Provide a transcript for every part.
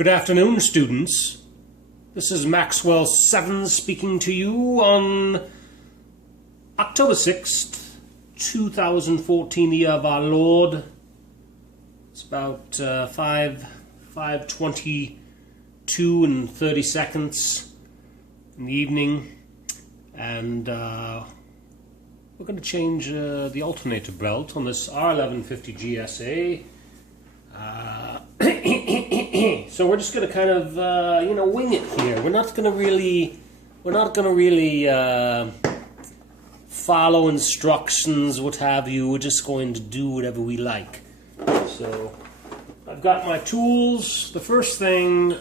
Good afternoon, students. This is Maxwell 7 speaking to you on October 6th, 2014, the year of our Lord. It's about 5:22 and 30 seconds in the evening, and we're going to change the alternator belt on this R1150GS. So we're just going to kind of, wing it here. We're not going to really follow instructions, what have you. We're just going to do whatever we like. So I've got my tools. The first thing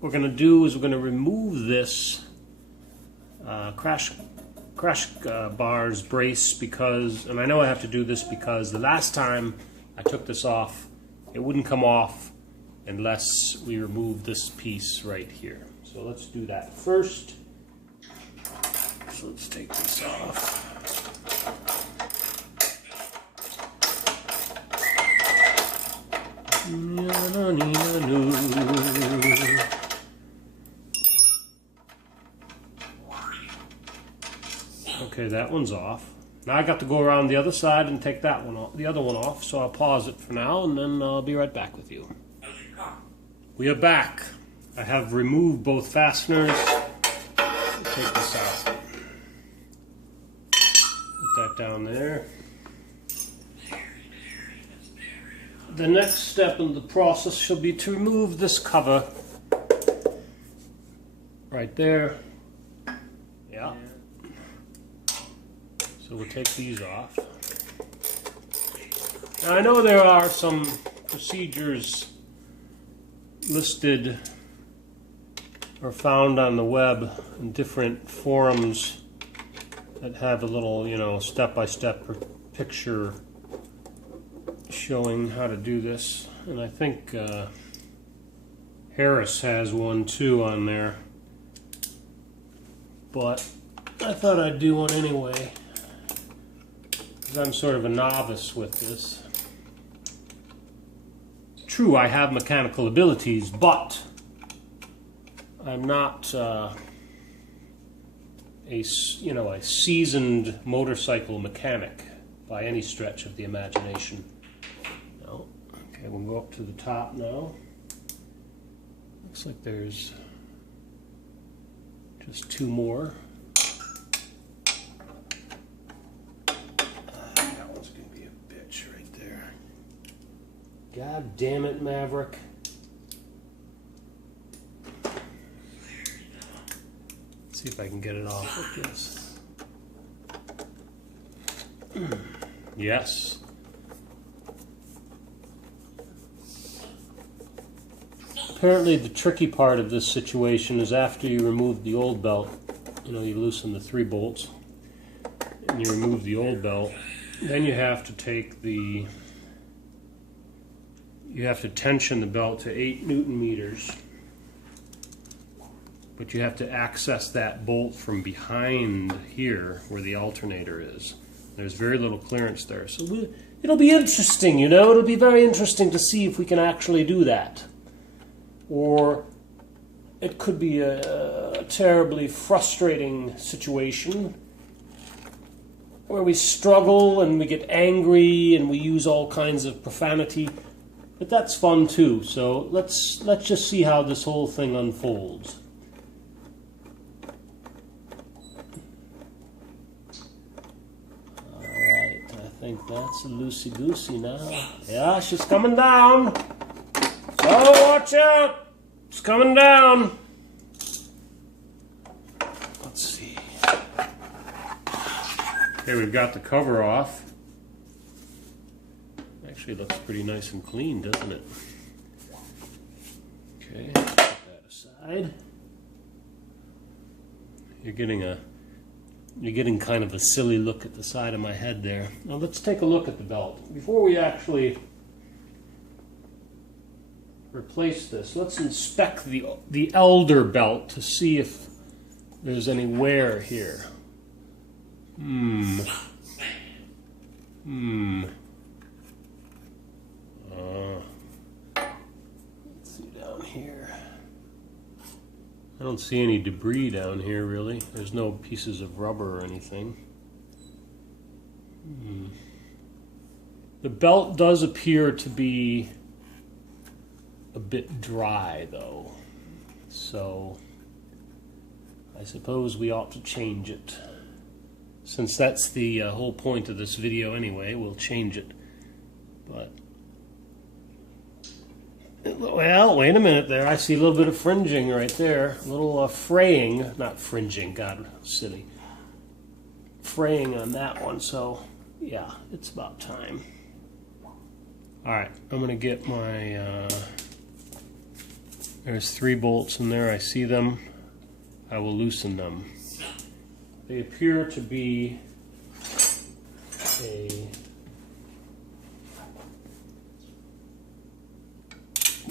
we're going to do is we're going to remove this crash bars brace, because, and I know I have to do this because the last time I took this off, it wouldn't come off unless we remove this piece right here. So let's do that first. So let's take this off. Okay, that one's off. Now I got to go around the other side and take that one off, the other one off, so I'll pause it for now and then I'll be right back with you. We are back. I have removed both fasteners. Take this out. Put that down there. The next step in the process shall be to remove this cover right there. Yeah. So we'll take these off. Now I know there are some procedures listed or found on the web in different forums that have a little, step-by-step picture showing how to do this. And I think Harris has one too on there. But I thought I'd do one anyway, because I'm sort of a novice with this. True, I have mechanical abilities, but I'm not a seasoned motorcycle mechanic by any stretch of the imagination. No. Okay, we'll go up to the top now. Looks like there's just two more. God damn it, Maverick. Let's see if I can get it off with this. Yes. Apparently the tricky part of this situation is after you remove the old belt, you loosen the 3 bolts, and you remove the old belt, then you have to take you have to tension the belt to 8 Newton meters, but you have to access that bolt from behind here where the alternator is. There's very little clearance there. So it'll be interesting, it'll be very interesting to see if we can actually do that. Or it could be a terribly frustrating situation where we struggle and we get angry and we use all kinds of profanity. But that's fun too, so let's just see how this whole thing unfolds. Alright, I think that's loosey-goosey now. Yeah, she's coming down! So watch out! It's coming down! Let's see. Okay, we've got the cover off. Actually looks pretty nice and clean, doesn't it? Okay, put that aside. You're getting kind of a silly look at the side of my head there. Now let's take a look at the belt. Before we actually replace this, let's inspect the elder belt to see if there's any wear here. Let's see down don't see any debris down here really. There's no pieces of rubber or anything. The belt does appear to be a bit dry though, so I suppose we ought to change it. Since that's the whole point of this video anyway, we'll change it. But, well, wait a minute there. I see a little bit of fringing right there. A little fraying, not fringing, God, silly. Fraying on that one, so yeah, it's about time. Alright, I'm going to get my, there's 3 bolts in there. I see them. I will loosen them. They appear to be a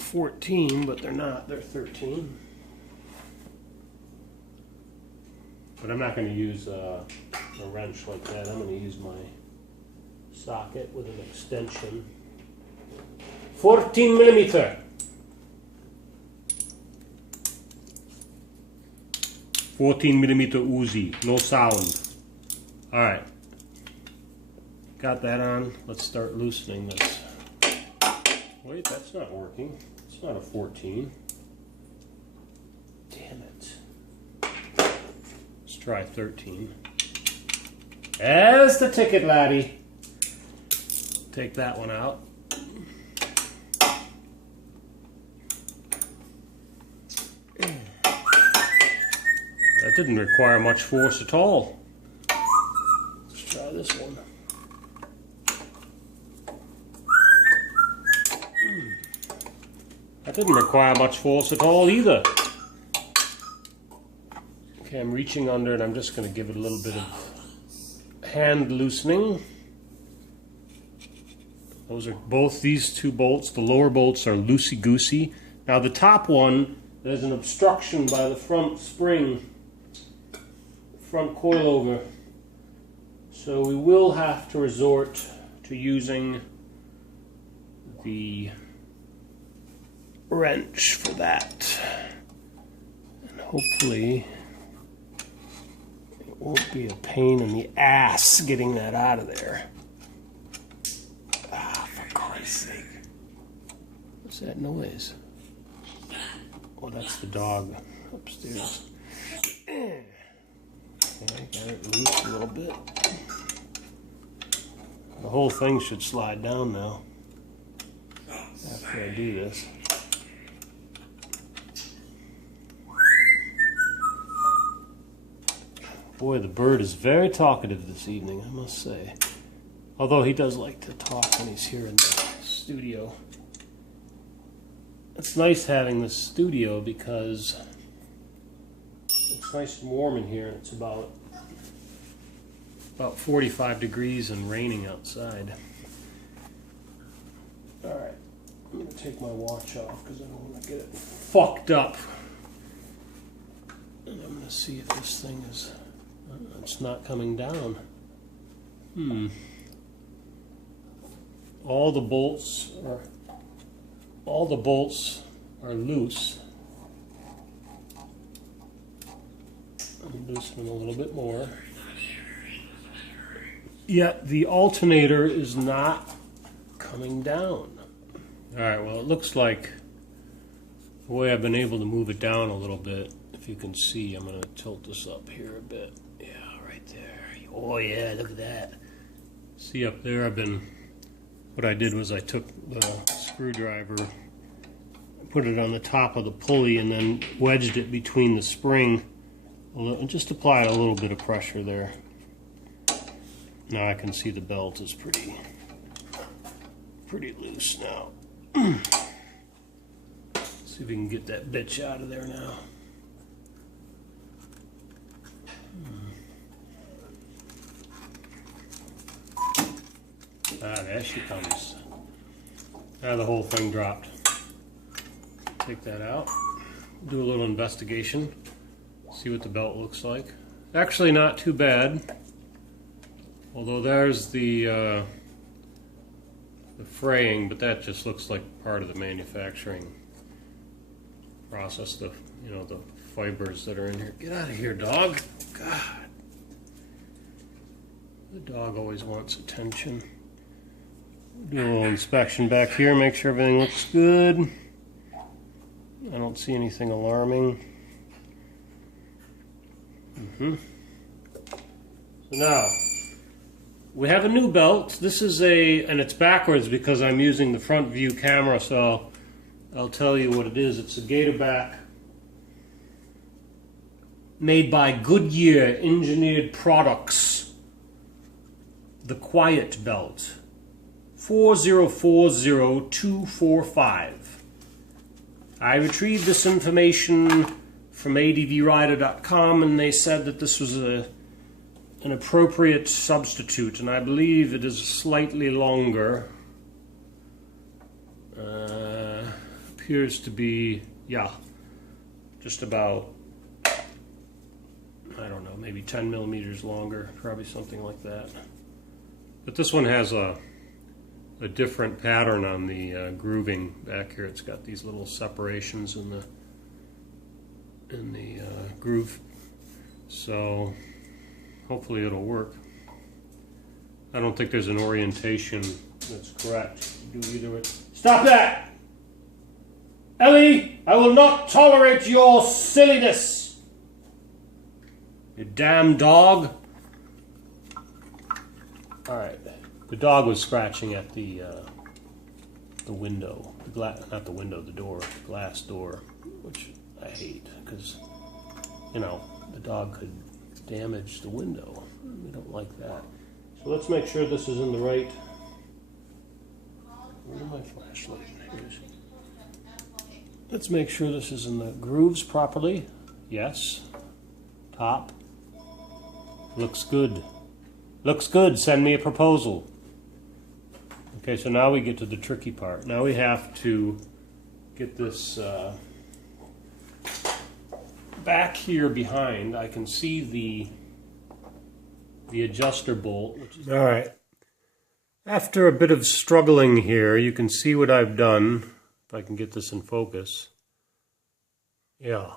14, but they're not. They're 13. But I'm not going to use a wrench like that. I'm going to use my socket with an extension. 14 millimeter. 14 millimeter Uzi, no sound. Alright. Got that on. Let's start loosening this. Wait, that's not working. It's not a 14. Damn it. Let's try 13. There's the ticket, laddie. Take that one out. That didn't require much force at all. Let's try this one. That didn't require much force at all either. Okay, I'm reaching under and I'm just going to give it a little bit of hand loosening. Those are both these 2 bolts. The lower bolts are loosey-goosey. Now the top one, there's an obstruction by the front spring. Front coilover, so we will have to resort to using the wrench for that, and hopefully it won't be a pain in the ass getting that out of there. Ah, for Christ's sake. What's that noise? Oh, that's the dog upstairs. Okay, got it loose a little bit. The whole thing should slide down now after I do this. Boy, the bird is very talkative this evening, I must say. Although he does like to talk when he's here in the studio. It's nice having this studio because it's nice and warm in here. It's about 45 degrees and raining outside. Alright, I'm going to take my watch off because I don't want to get it fucked up. And I'm going to see if this thing is... it's not coming down. All the bolts are loose. I'm loosening a little bit more. Yet the alternator is not coming down. Alright, well it looks like the way I've been able to move it down a little bit, if you can see, I'm going to tilt this up here a bit. Yeah, right there. Oh yeah, look at that. See up there, what I did was I took the screwdriver, put it on the top of the pulley, and then wedged it between the spring. And just apply a little bit of pressure there. Now I can see the belt is pretty loose now. See if we can get that bitch out of there now. Ah, there she comes. Now the whole thing dropped. Take that out. Do a little investigation. See what the belt looks like. Actually not too bad. Although there's the fraying, but that just looks like part of the manufacturing process the, you know, the fibers that are in here. Get out of here, dog. God. The dog always wants attention. Do a little inspection back here, make sure everything looks good. I don't see anything alarming. So now, we have a new belt. This is and it's backwards because I'm using the front view camera, so I'll tell you what it is. It's a Gatorback made by Goodyear Engineered Products. The Quiet Belt. 4040245. I retrieved this information from advrider.com, and they said that this was an appropriate substitute, and I believe it is slightly longer. Appears to be, yeah, just about, I don't know, maybe 10 millimeters longer, probably something like that. But this one has a different pattern on the grooving back here. It's got these little separations in the groove, so hopefully it'll work. I don't think there's an orientation that's correct. Do either way. Stop that! Ellie, I will not tolerate your silliness. You damn dog. Alright. The dog was scratching at the window. Not the window, the door. The glass door. Which I hate, because, you know, the dog could damage the window. We don't like that. So let's make sure this is in the right... Where's my flashlight? Let's make sure this is in the grooves properly. Yes. Top. Looks good. Looks good. Send me a proposal. Okay, so now we get to the tricky part. Now we have to get this back here behind. I can see the adjuster bolt. All right. After a bit of struggling here, you can see what I've done. If I can get this in focus. Yeah.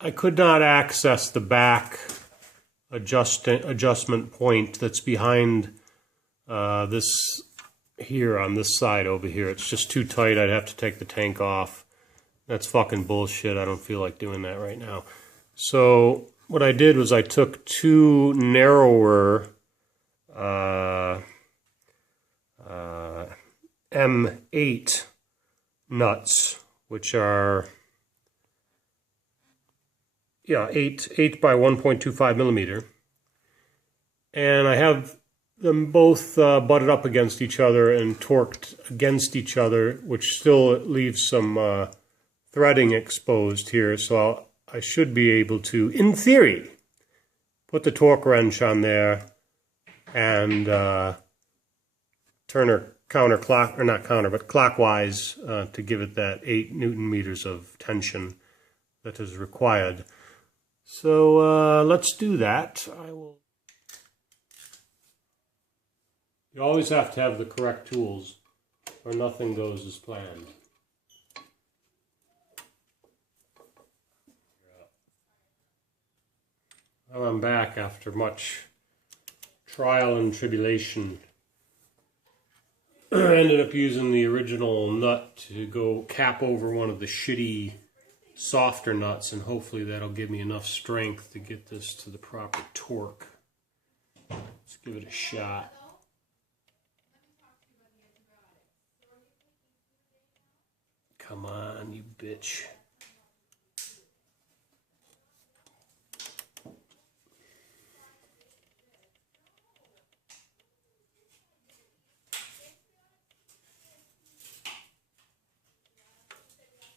I could not access the back adjustment point that's behind this here on this side over here. It's just too tight. I'd have to take the tank off. That's fucking bullshit. I don't feel like doing that right now. So what I did was I took two narrower M8 nuts, which are 8 by 1.25 millimeter, and I have them both butted up against each other and torqued against each other, which still leaves some threading exposed here, so I should be able to, in theory, put the torque wrench on there and turn her clockwise to give it that 8 Newton meters of tension that is required. So let's do that. You always have to have the correct tools, or nothing goes as planned. Well, I'm back after much trial and tribulation. I ended up using the original nut to go cap over one of the shitty softer nuts, and hopefully that'll give me enough strength to get this to the proper torque. Let's give it a shot. Come on, you bitch.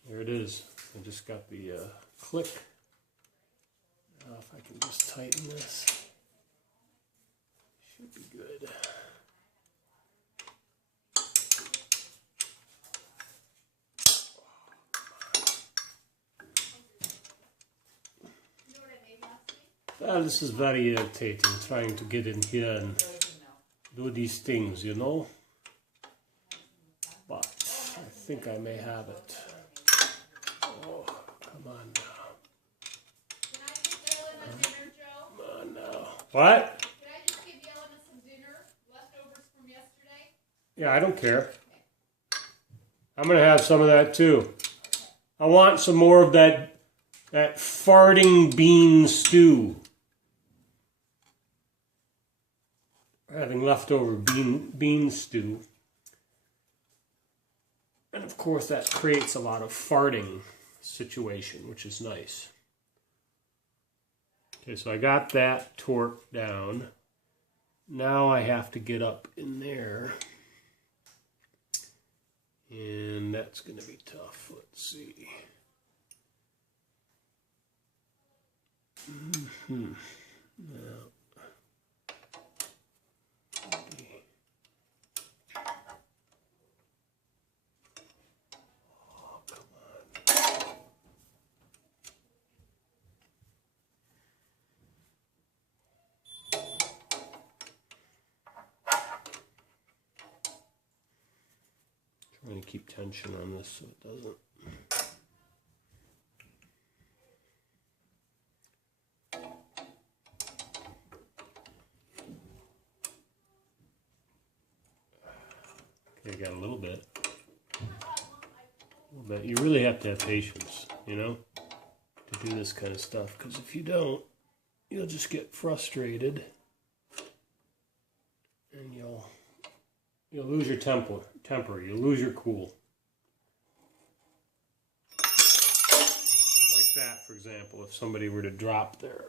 There it is. I just got the click. Now if I can just tighten this, should be good. This is very irritating, trying to get in here and do these things, you know. But I think I may have it. Oh, come on now. Can I give Ellen a dinner, Joe? Come on now. What? Can I just give Ellen some dinner? Leftovers from yesterday? Yeah, I don't care. I'm going to have some of that too. I want some more of that farting bean stew. We're having leftover bean stew. And of course that creates a lot of farting situation, which is nice. Okay, so I got that torqued down. Now I have to get up in there. And that's going to be tough. Let's see. Now, oh, come on. Trying to keep tension on this so it doesn't. Okay, got a little bit. You really have to have patience, you know, to do this kind of stuff. Because if you don't, you'll just get frustrated, and you'll lose your temper. You'll lose your cool. Like that, for example, if somebody were to drop their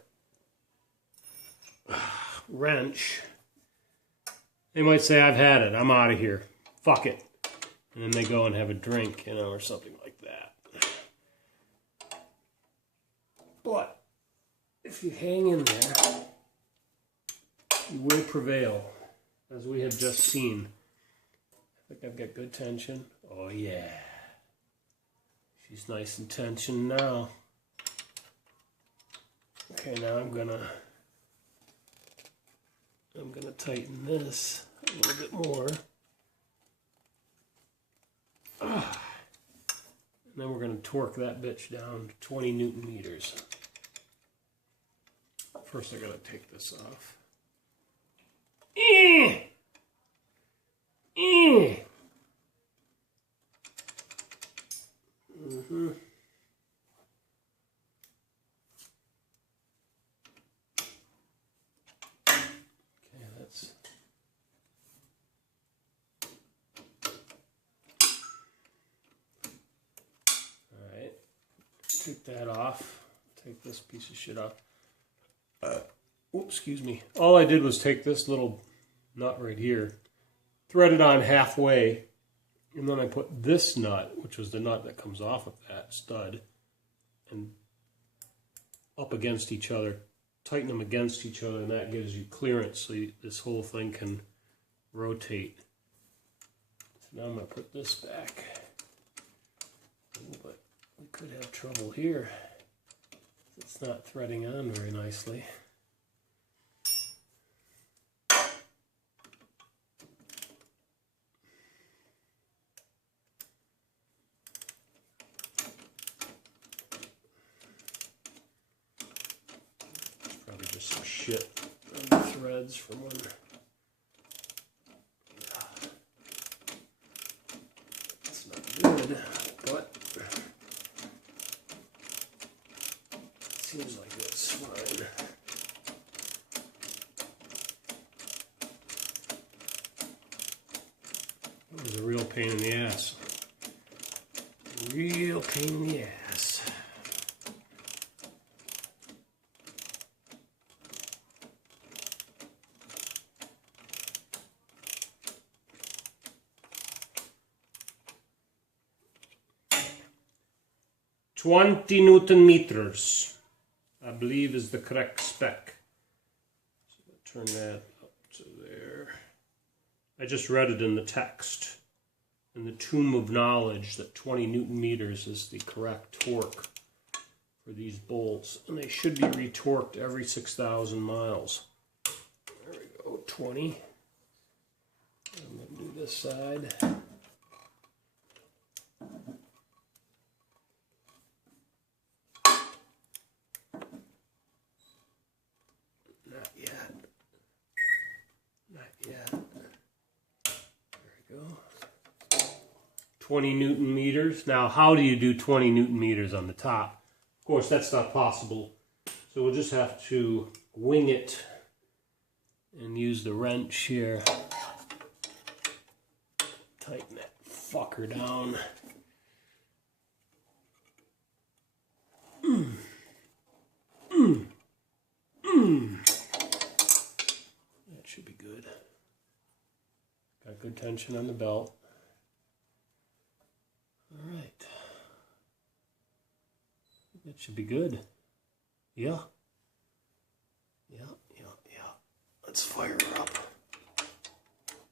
wrench, they might say, "I've had it. I'm out of here. Fuck it." And then they go and have a drink, you know, or something like that. But if you hang in there, you will prevail, as we have just seen. I think I've got good tension. Oh yeah. She's nice and tension now. Okay, now I'm gonna tighten this a little bit more. And then we're going to torque that bitch down to 20 Newton meters. First I got to take this off. Okay, that's... Alright, take that off. Take this piece of shit off. Oops, excuse me. All I did was take this little nut right here, thread it on halfway, and then I put this nut, which was the nut that comes off of that stud, and up against each other, tighten them against each other, and that gives you clearance so this whole thing can rotate. So now I'm going to put this back. But we could have trouble here. It's not threading on very nicely. Probably just some shit on the threads from when... It's not good, but it seems like it's fine. It was a real pain in the ass. Real pain in the ass. "20 Newton meters, I believe, is the correct spec." So I'll turn that up to there. I just read it in the text, in the tomb of knowledge, that 20 Newton meters is the correct torque for these bolts, and they should be retorqued every 6,000 miles. There we go, 20. I'm going to do this side. 20 Newton meters. Now, how do you do 20 Newton meters on the top? Of course, that's not possible. So we'll just have to wing it and use the wrench here. Tighten that fucker down. That should be good. Got good tension on the belt. All right. That should be good. Yeah. Yeah. Let's fire her up.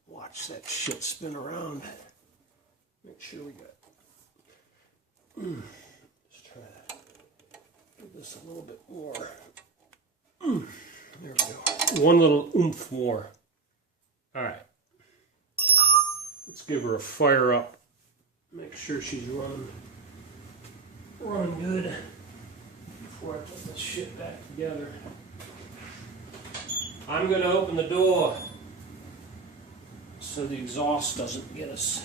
Watch that shit spin around. Make sure we got. Let's try to give this a little bit more. There we go. One little oomph more. All right. Let's give her a fire up. Make sure she's running good before I put this shit back together. I'm going to open the door so the exhaust doesn't get us.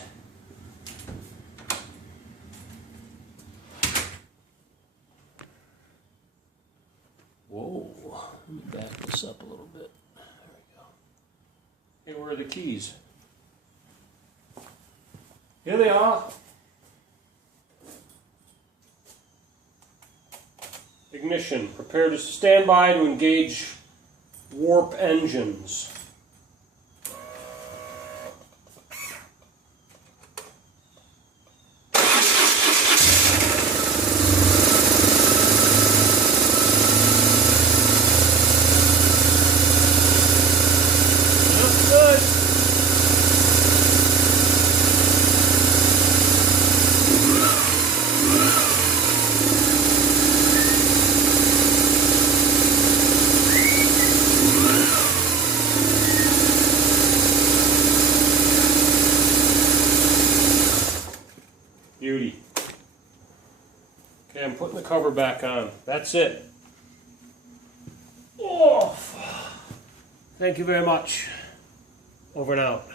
Whoa, let me back this up a little bit. There we go. Hey, where are the keys? Here they are. Ignition. Prepare to stand by to engage warp engines. Looks good. Beauty. Okay, I'm putting the cover back on. That's it. Oh, thank you very much. Over and out.